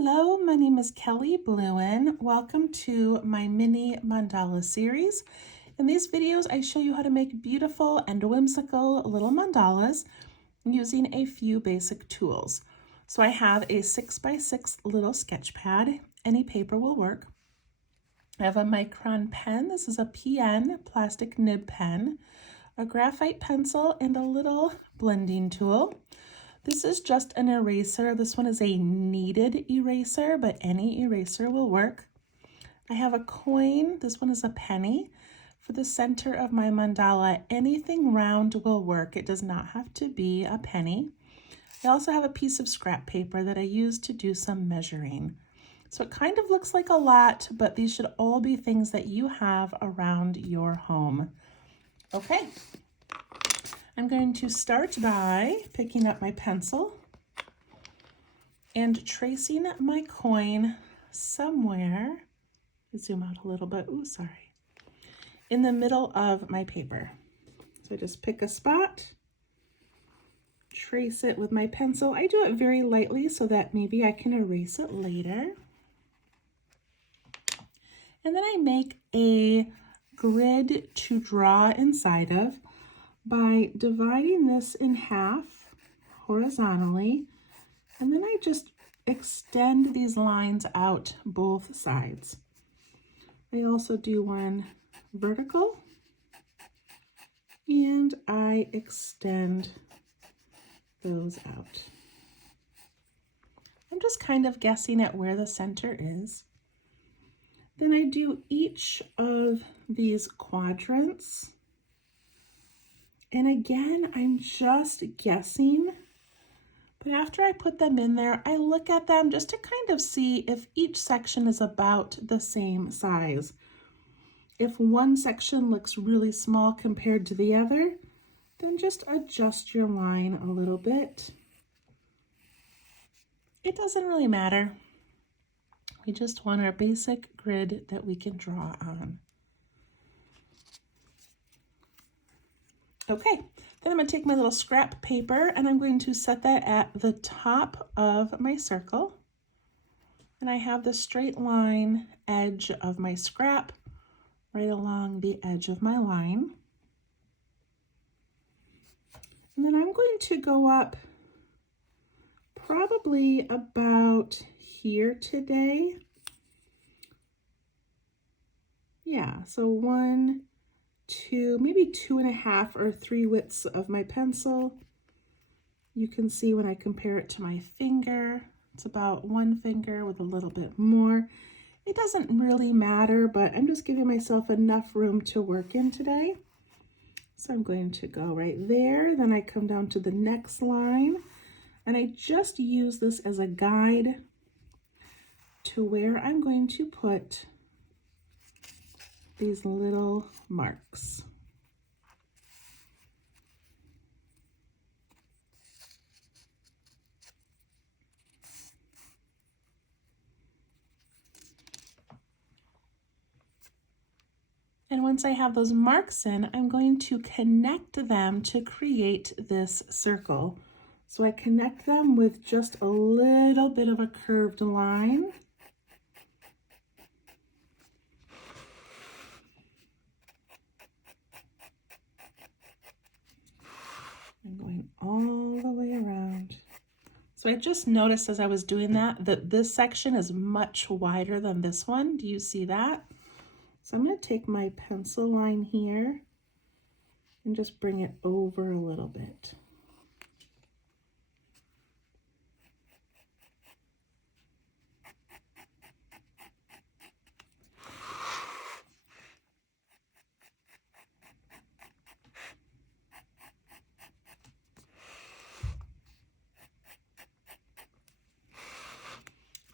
Hello, my name is Kelly Bluen. Welcome to my mini mandala series. In these videos, I show you how to make beautiful and whimsical little mandalas using a few basic tools. So I have a 6x6 little sketch pad. Any paper will work. I have a micron pen. This is a PN plastic nib pen, a graphite pencil, and a little blending tool. This is just an eraser. This one is a kneaded eraser, but any eraser will work. I have a coin. This one is a penny. For the center of my mandala, anything round will work. It does not have to be a penny. I also have a piece of scrap paper that I use to do some measuring. So it kind of looks like a lot, but these should all be things that you have around your home. Okay. I'm going to start by picking up my pencil and tracing my coin somewhere, zoom out a little bit, in the middle of my paper. So I just pick a spot, trace it with my pencil. I do it very lightly so that maybe I can erase it later. And then I make a grid to draw inside of by dividing this in half horizontally, and then I just extend these lines out both sides. I also do one vertical, and I extend those out. I'm just kind of guessing at where the center is. Then I do each of these quadrants. And again, I'm just guessing, but after I put them in there, I look at them just to kind of see if each section is about the same size. If one section looks really small compared to the other, then just adjust your line a little bit. It doesn't really matter. We just want our basic grid that we can draw on. Okay, then I'm going to take my little scrap paper and I'm going to set that at the top of my circle. And I have the straight line edge of my scrap right along the edge of my line. And then I'm going to go up probably about here today. Yeah, so 1, 2, maybe 2.5 or 3 widths of my pencil. You can see when I compare it to my finger, it's about 1 finger with a little bit more. It doesn't really matter, but I'm just giving myself enough room to work in today. So I'm going to go right there. Then I come down to the next line, and I just use this as a guide to where I'm going to put these little marks. And once I have those marks in, I'm going to connect them to create this circle. So I connect them with just a little bit of a curved line. I'm going all the way around. So I just noticed as I was doing that this section is much wider than this one. Do you see that? So I'm going to take my pencil line here and just bring it over a little bit.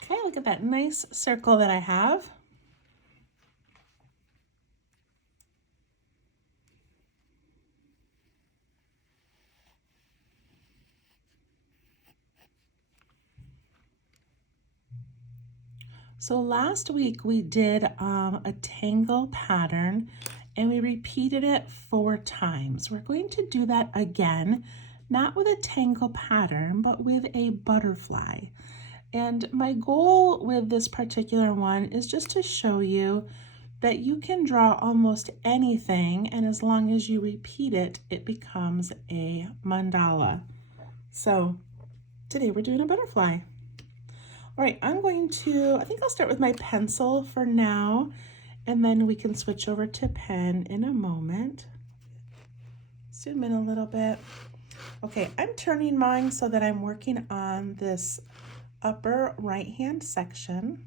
Okay, look at that nice circle that I have. So last week we did a tangle pattern and we repeated it 4 times. We're going to do that again, not with a tangle pattern, but with a butterfly. And my goal with this particular one is just to show you that you can draw almost anything, and as long as you repeat it, it becomes a mandala. So today we're doing a butterfly. All right, I think I'll start with my pencil for now, and then we can switch over to pen in a moment. Zoom in a little bit. Okay, I'm turning mine so that I'm working on this upper right-hand section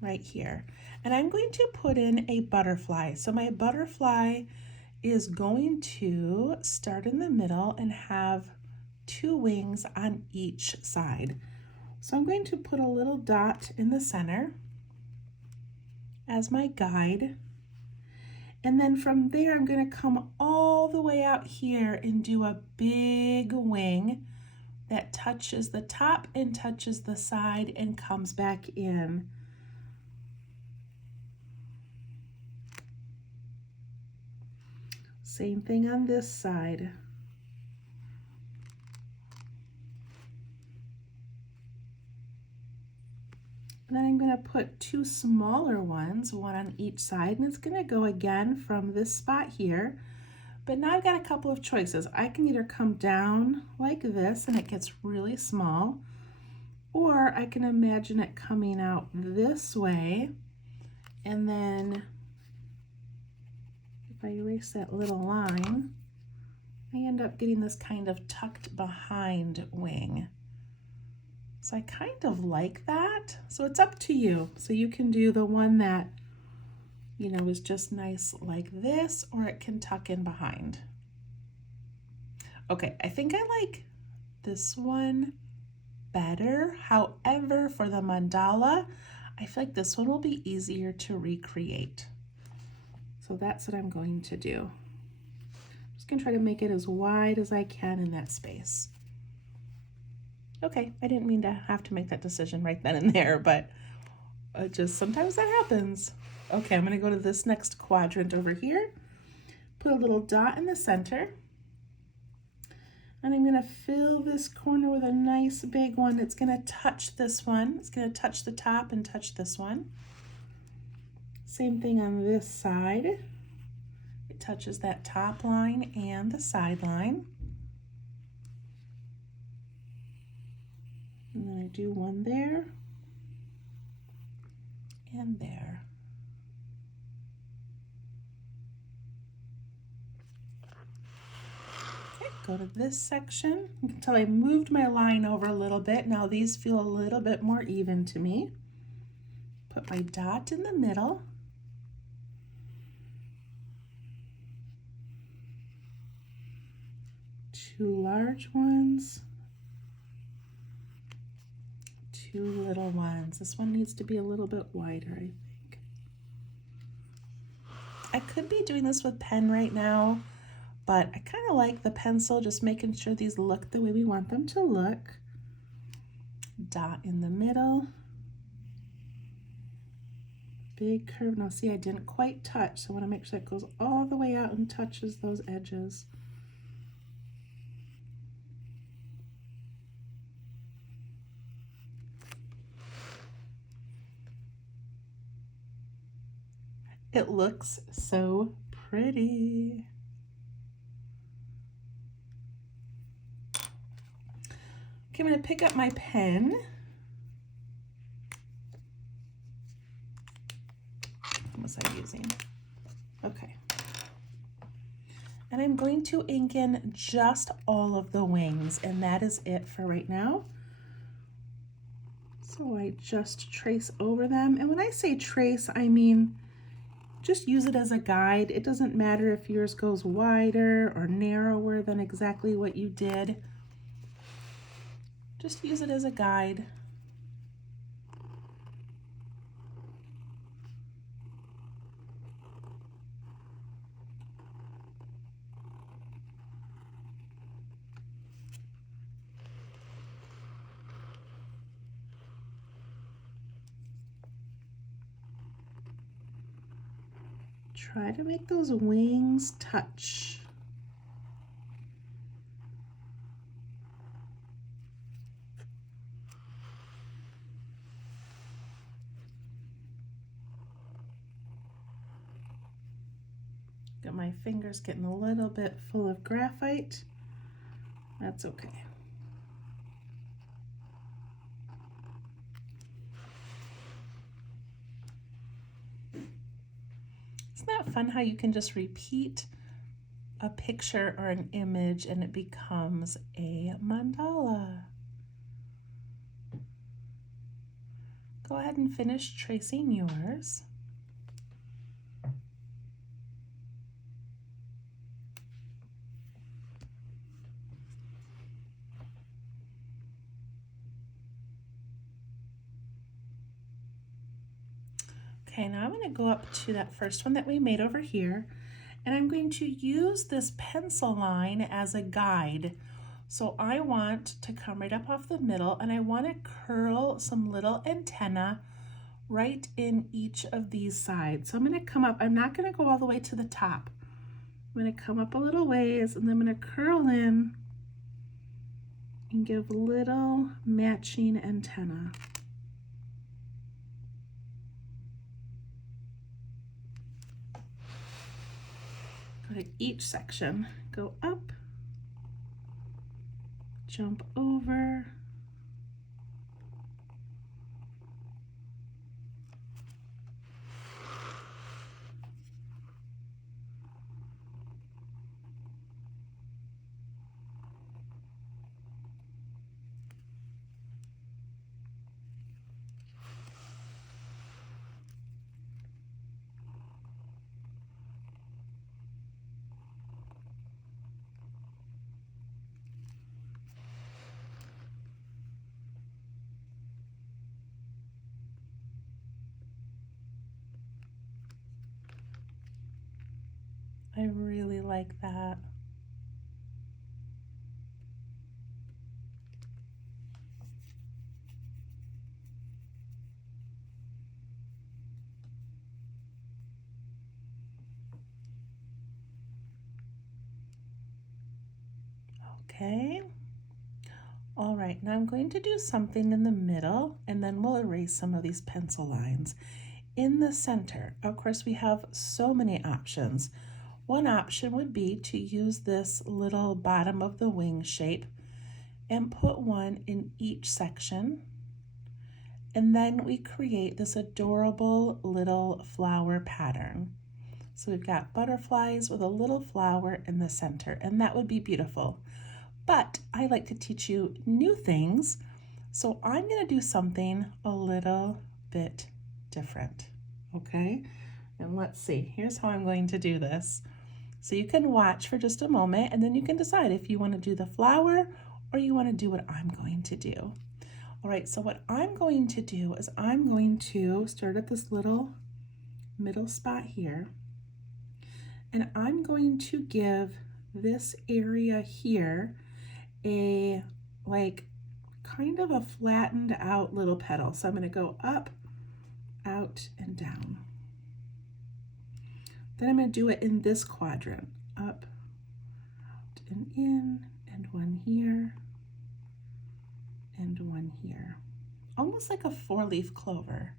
right here. And I'm going to put in a butterfly. So my butterfly is going to start in the middle and have 2 wings on each side. So I'm going to put a little dot in the center as my guide. And then from there, I'm going to come all the way out here and do a big wing that touches the top and touches the side and comes back in. Same thing on this side. And then I'm going to put 2 smaller ones, one on each side, and it's going to go again from this spot here. But now I've got a couple of choices. I can either come down like this and it gets really small, or I can imagine it coming out this way, and then if I erase that little line, I end up getting this kind of tucked behind wing. So I kind of like that. So it's up to you. So you can do the one that, you know, is just nice like this, or it can tuck in behind. Okay, I think I like this one better. However, for the mandala, I feel like this one will be easier to recreate. So that's what I'm going to do. I'm just gonna try to make it as wide as I can in that space. Okay, I didn't mean to have to make that decision right then and there, but just sometimes that happens. Okay, I'm gonna go to this next quadrant over here, put a little dot in the center, and I'm gonna fill this corner with a nice big one. It's gonna touch this one. It's gonna touch the top and touch this one. Same thing on this side. It touches that top line and the side line. And then I do one there and there. Okay, go to this section. You can tell I moved my line over a little bit. Now these feel a little bit more even to me. Put my dot in the middle. Two large ones. 2 little ones. This one needs to be a little bit wider, I think. I could be doing this with pen right now, but I kind of like the pencil, just making sure these look the way we want them to look. Dot in the middle. Big curve. Now see, I didn't quite touch, so I want to make sure it goes all the way out and touches those edges. It looks so pretty. Okay, I'm going to pick up my pen. What was I using? Okay. And I'm going to ink in just all of the wings, and that is it for right now. So I just trace over them. And when I say trace, I mean just use it as a guide. It doesn't matter if yours goes wider or narrower than exactly what you did. Just use it as a guide. Try to make those wings touch. Got my fingers getting a little bit full of graphite. That's okay. Isn't that fun how you can just repeat a picture or an image and it becomes a mandala? Go ahead and finish tracing yours. Okay, now I'm going to go up to that first one that we made over here, and I'm going to use this pencil line as a guide. So I want to come right up off the middle, and I want to curl some little antenna right in each of these sides. So I'm going to come up, I'm not going to go all the way to the top. I'm going to come up a little ways, and then I'm going to curl in and give little matching antenna. Go to each section, go up, jump over, I really like that. Okay. All right, now I'm going to do something in the middle, and then we'll erase some of these pencil lines. In the center, of course, we have so many options. One option would be to use this little bottom of the wing shape and put one in each section. And then we create this adorable little flower pattern. So we've got butterflies with a little flower in the center, and that would be beautiful. But I like to teach you new things, so I'm going to do something a little bit different, okay? And let's see, here's how I'm going to do this. So you can watch for just a moment, and then you can decide if you want to do the flower or you want to do what I'm going to do. All right, so what I'm going to do is I'm going to start at this little middle spot here, and I'm going to give this area here a kind of a flattened out little petal. So I'm going to go up, out, and down. Then I'm going to do it in this quadrant, up, out, and in, and one here, and one here. Almost like a 4-leaf clover.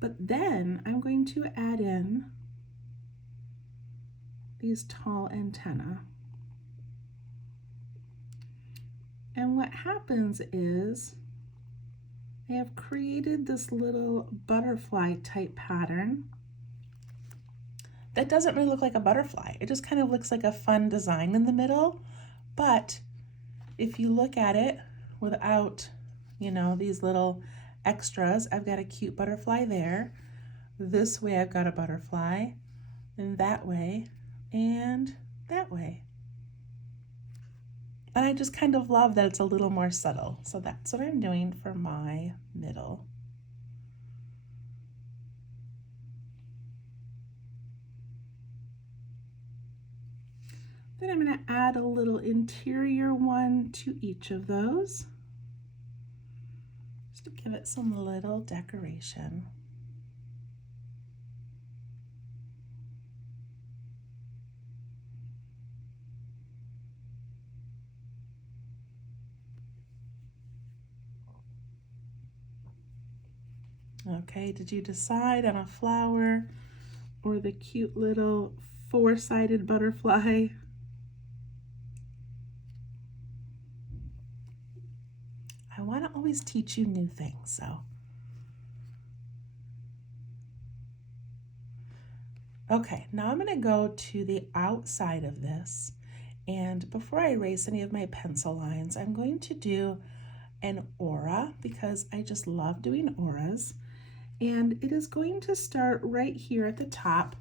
But then I'm going to add in these tall antennae. And what happens is I have created this little butterfly type pattern that doesn't really look like a butterfly. It just kind of looks like a fun design in the middle. But if you look at it without, you know, these little extras, I've got a cute butterfly there. This way I've got a butterfly, and that way, and that way. And I just kind of love that it's a little more subtle. So that's what I'm doing for my middle. Then I'm going to add a little interior one to each of those, just to give it some little decoration. Okay, did you decide on a flower or the cute little four-sided butterfly. I want to always teach you new things, so. Okay, now I'm going to go to the outside of this, and before I erase any of my pencil lines, I'm going to do an aura because I just love doing auras, and it is going to start right here at the top,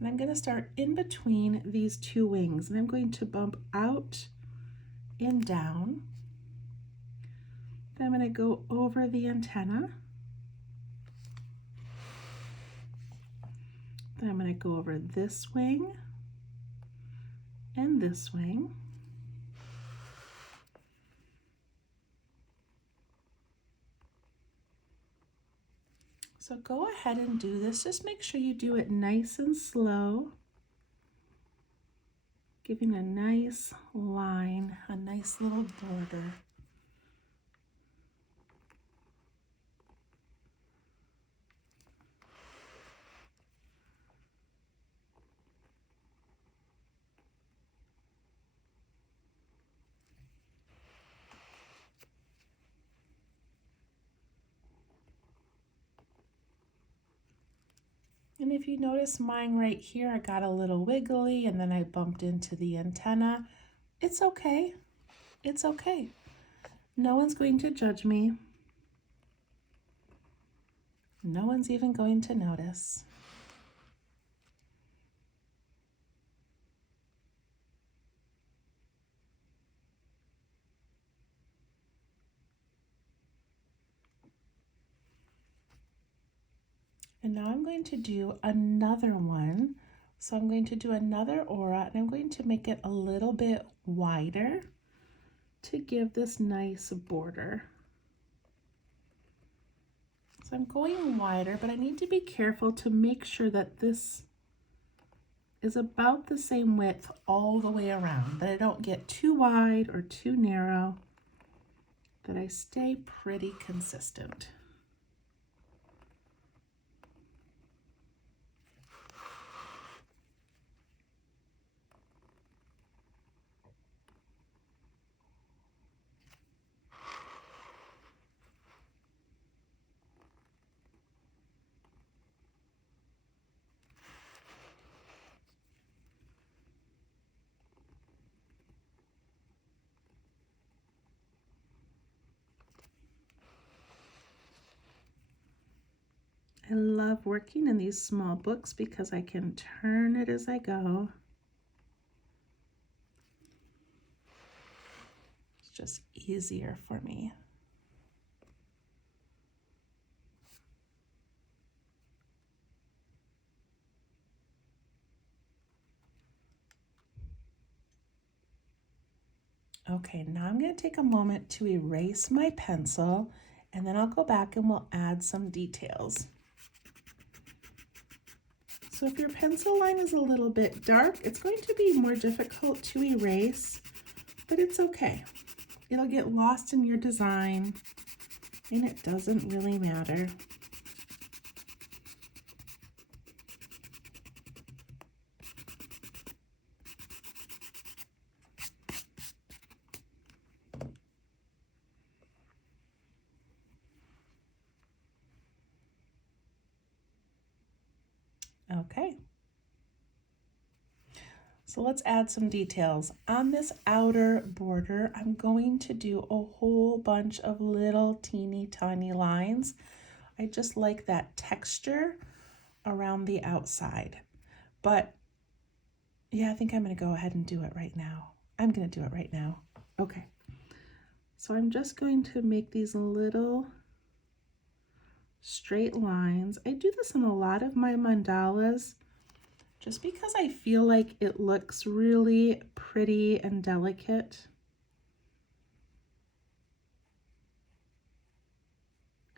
and I'm going to start in between these two wings, and I'm going to bump out and down. Then I'm going to go over the antenna. Then I'm going to go over this wing and this wing. So go ahead and do this. Just make sure you do it nice and slow, giving a nice line, a nice little border. And if you notice mine right here, I got a little wiggly and then I bumped into the antenna. It's okay. It's okay. No one's going to judge me. No one's even going to notice. And now I'm going to do another one. So I'm going to do another aura and I'm going to make it a little bit wider to give this nice border. So I'm going wider, but I need to be careful to make sure that this is about the same width all the way around, that I don't get too wide or too narrow, that I stay pretty consistent. I love working in these small books because I can turn it as I go. It's just easier for me. Okay, now I'm going to take a moment to erase my pencil and then I'll go back and we'll add some details. So if your pencil line is a little bit dark, it's going to be more difficult to erase, but it's okay. It'll get lost in your design and it doesn't really matter. Okay. So let's add some details. On this outer border, I'm going to do a whole bunch of little teeny tiny lines. I just like that texture around the outside. But yeah, I think I'm going to go ahead and do it right now. I'm going to do it right now. Okay. So I'm just going to make these little straight lines. I do this in a lot of my mandalas just because I feel like it looks really pretty and delicate.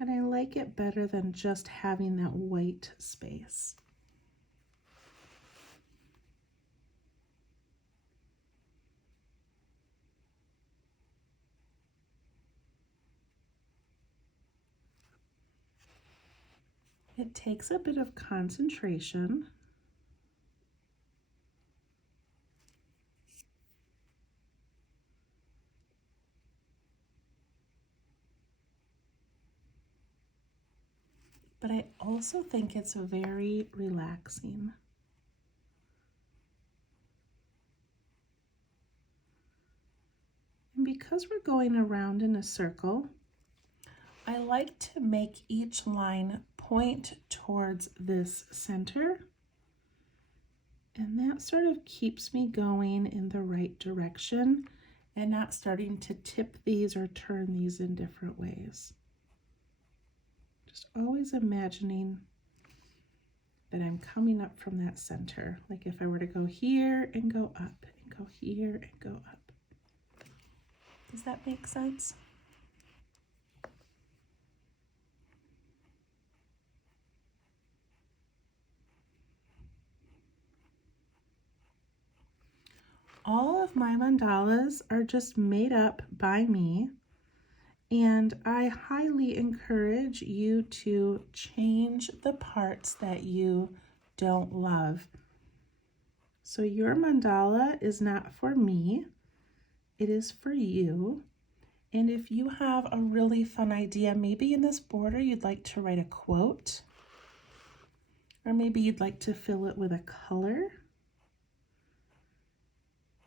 And I like it better than just having that white space. It takes a bit of concentration. but I also think it's very relaxing. And because we're going around in a circle, I like to make each line point towards this center, and that sort of keeps me going in the right direction and not starting to tip these or turn these in different ways. Just always imagining that I'm coming up from that center, like if I were to go here and go up and go here and go up. Does that make sense? All of my mandalas are just made up by me, and I highly encourage you to change the parts that you don't love. So your mandala is not for me, it is for you. And if you have a really fun idea, maybe in this border you'd like to write a quote, or maybe you'd like to fill it with a color,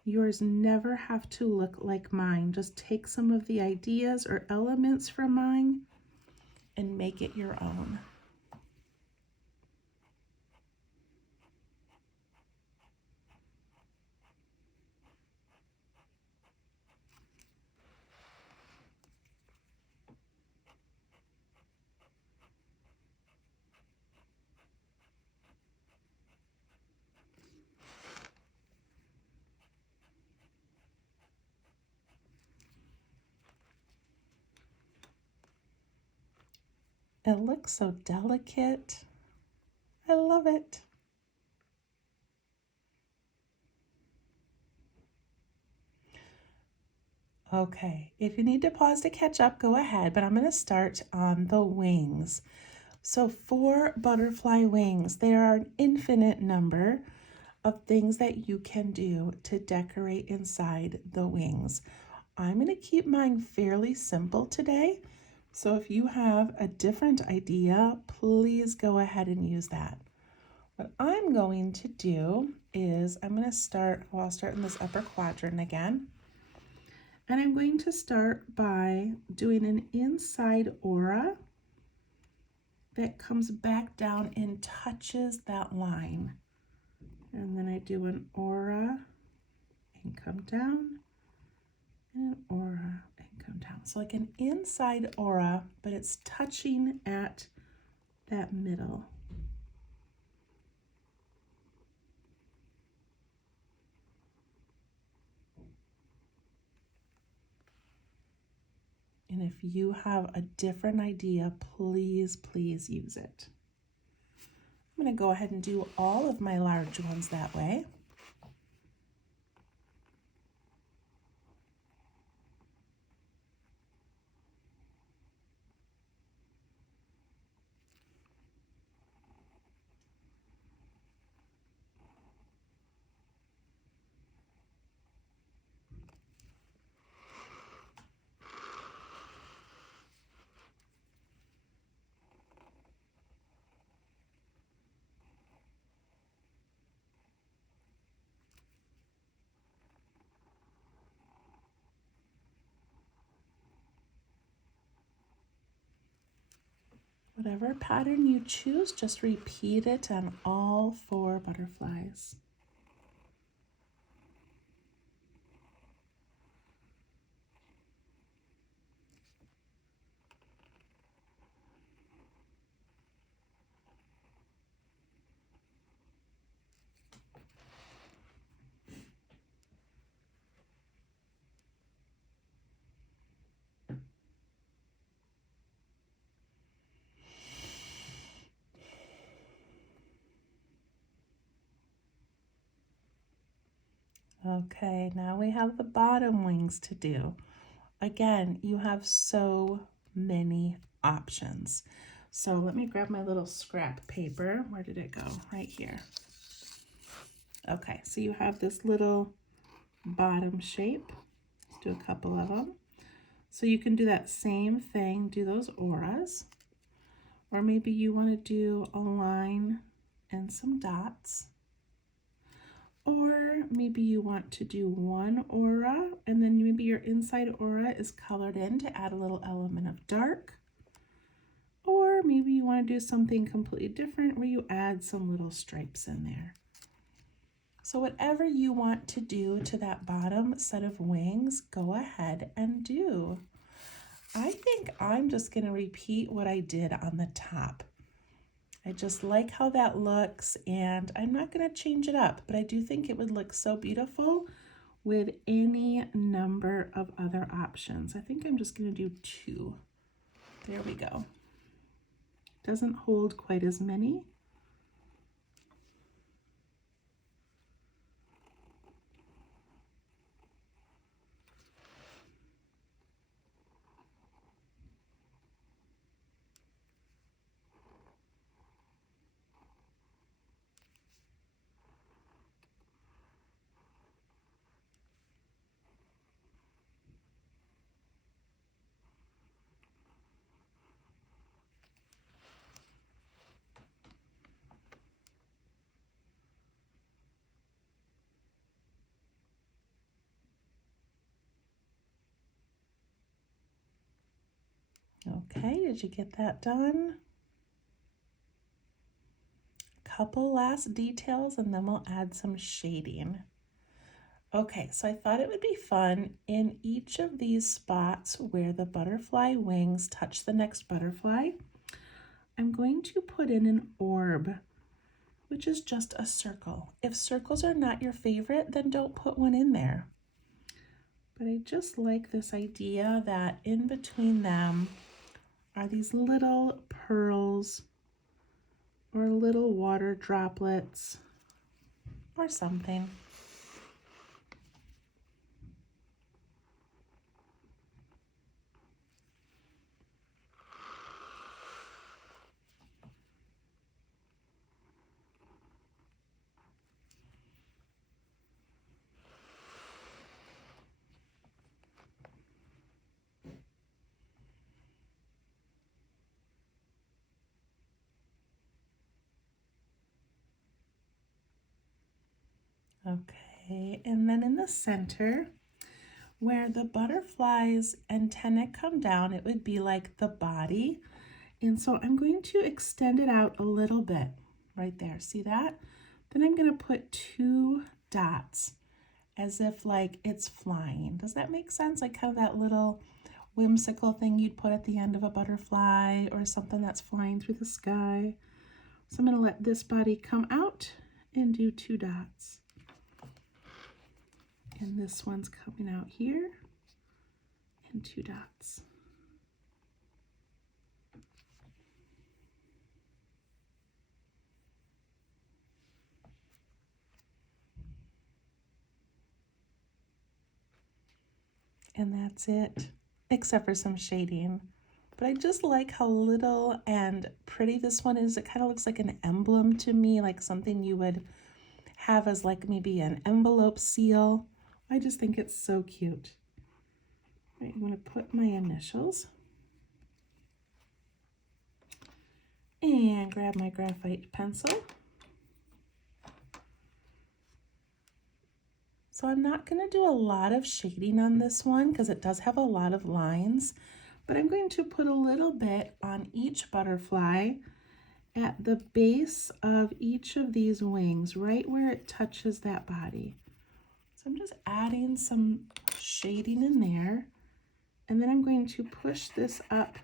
yours never have to look like mine. Just take some of the ideas or elements from mine and make it your own. It looks so delicate. I love it. Okay, if you need to pause to catch up, go ahead, but I'm going to start on the wings. So for butterfly wings, there are an infinite number of things that you can do to decorate inside the wings. I'm going to keep mine fairly simple today. So if you have a different idea, please go ahead and use that. What I'm going to do is I'll start in this upper quadrant again. And I'm going to start by doing an inside aura that comes back down and touches that line. And then I do an aura and come down, and an aura and come down. So like an inside aura, but it's touching at that middle. And if you have a different idea, please, please use it. I'm going to go ahead and do all of my large ones that way. Whatever pattern you choose, just repeat it on all 4 butterflies. Okay, now we have the bottom wings to do. Again, you have so many options. So let me grab my little scrap paper. Where did it go? Right here. Okay, so you have this little bottom shape. Let's do a couple of them. So you can do that same thing, do those auras. Or maybe you want to do a line and some dots. Or maybe you want to do one aura and then maybe your inside aura is colored in to add a little element of dark. Or maybe you want to do something completely different where you add some little stripes in there. So whatever you want to do to that bottom set of wings, go ahead and do. I think I'm just going to repeat what I did on the top. I just like how that looks, and I'm not going to change it up, but I do think it would look so beautiful with any number of other options. I think I'm just going to do 2. There we go. Doesn't hold quite as many. Okay, did you get that done? Couple last details and then we'll add some shading. Okay, so I thought it would be fun in each of these spots where the butterfly wings touch the next butterfly, I'm going to put in an orb, which is just a circle. If circles are not your favorite, then don't put one in there. But I just like this idea that in between them are these little pearls or little water droplets or something. Okay, and then in the center, where the butterfly's antennae come down, it would be like the body. And so I'm going to extend it out a little bit right there. See that? Then I'm going to put 2 dots as if like it's flying. Does that make sense? Like kind of that little whimsical thing you'd put at the end of a butterfly or something that's flying through the sky. So I'm going to let this body come out and do 2 dots. And this one's coming out here and 2 dots. And that's it, except for some shading. But I just like how little and pretty this one is. It kind of looks like an emblem to me, like something you would have as like maybe an envelope seal. I just think it's so cute. All right, I'm going to put my initials and grab my graphite pencil. So I'm not going to do a lot of shading on this one because it does have a lot of lines, but I'm going to put a little bit on each butterfly at the base of each of these wings, right where it touches that body. So I'm just adding some shading in there, and then I'm going to push this up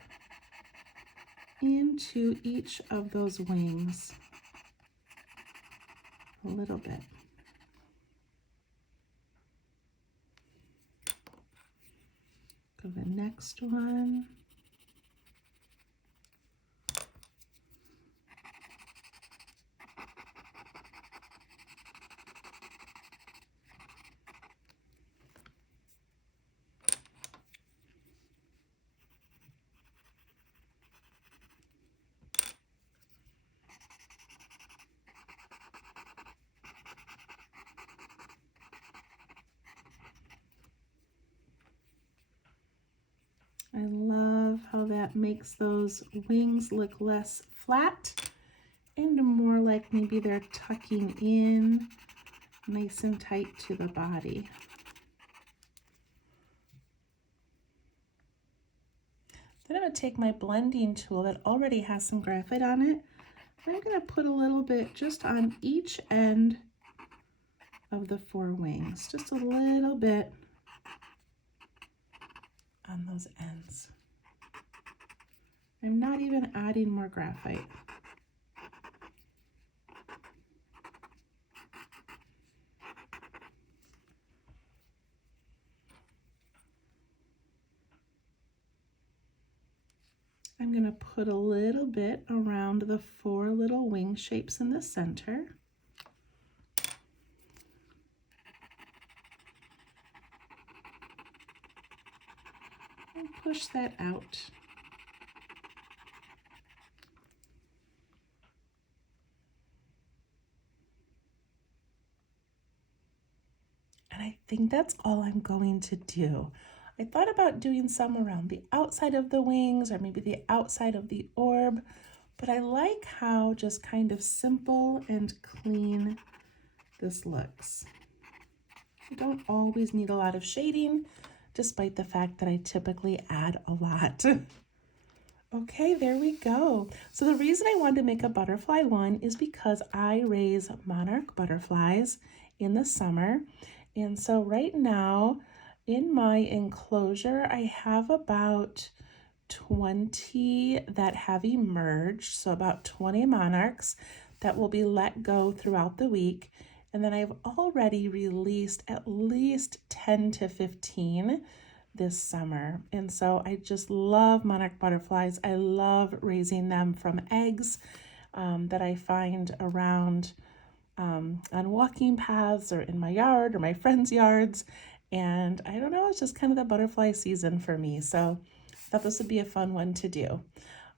into each of those wings a little bit. Go to the next one. I love how that that makes those wings look less flat and more like maybe they're tucking in nice and tight to the body. Then I'm going to take my blending tool that already has some graphite on it. And I'm going to put a little bit just on each end of the 4 wings, just a little bit on those ends. I'm not even adding more graphite. I'm going to put a little bit around the 4 little wing shapes in the center. And push that out. And I think that's all I'm going to do. I thought about doing some around the outside of the wings or maybe the outside of the orb, but I like how just kind of simple and clean this looks. You don't always need a lot of shading, despite the fact that I typically add a lot. Okay, there we go. So the reason I wanted to make a butterfly one is because I raise monarch butterflies in the summer. And so right now in my enclosure, I have about 20 that have emerged. So about 20 monarchs that will be let go throughout the week. And then I've already released at least 10 to 15 this summer. And so I just love monarch butterflies. I love raising them from eggs that I find around on walking paths or in my yard or my friends' yards. And I don't know, it's just kind of the butterfly season for me. So I thought this would be a fun one to do.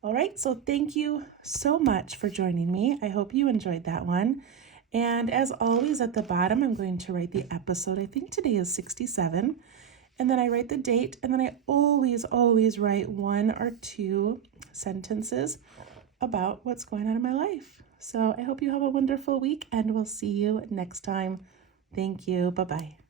All right, so thank you so much for joining me. I hope you enjoyed that one. And as always, at the bottom, I'm going to write the episode. I think today is 67. And then I write the date, and then I always write 1 or 2 sentences about what's going on in my life. So I hope you have a wonderful week, and we'll see you next time. Thank you. Bye-bye.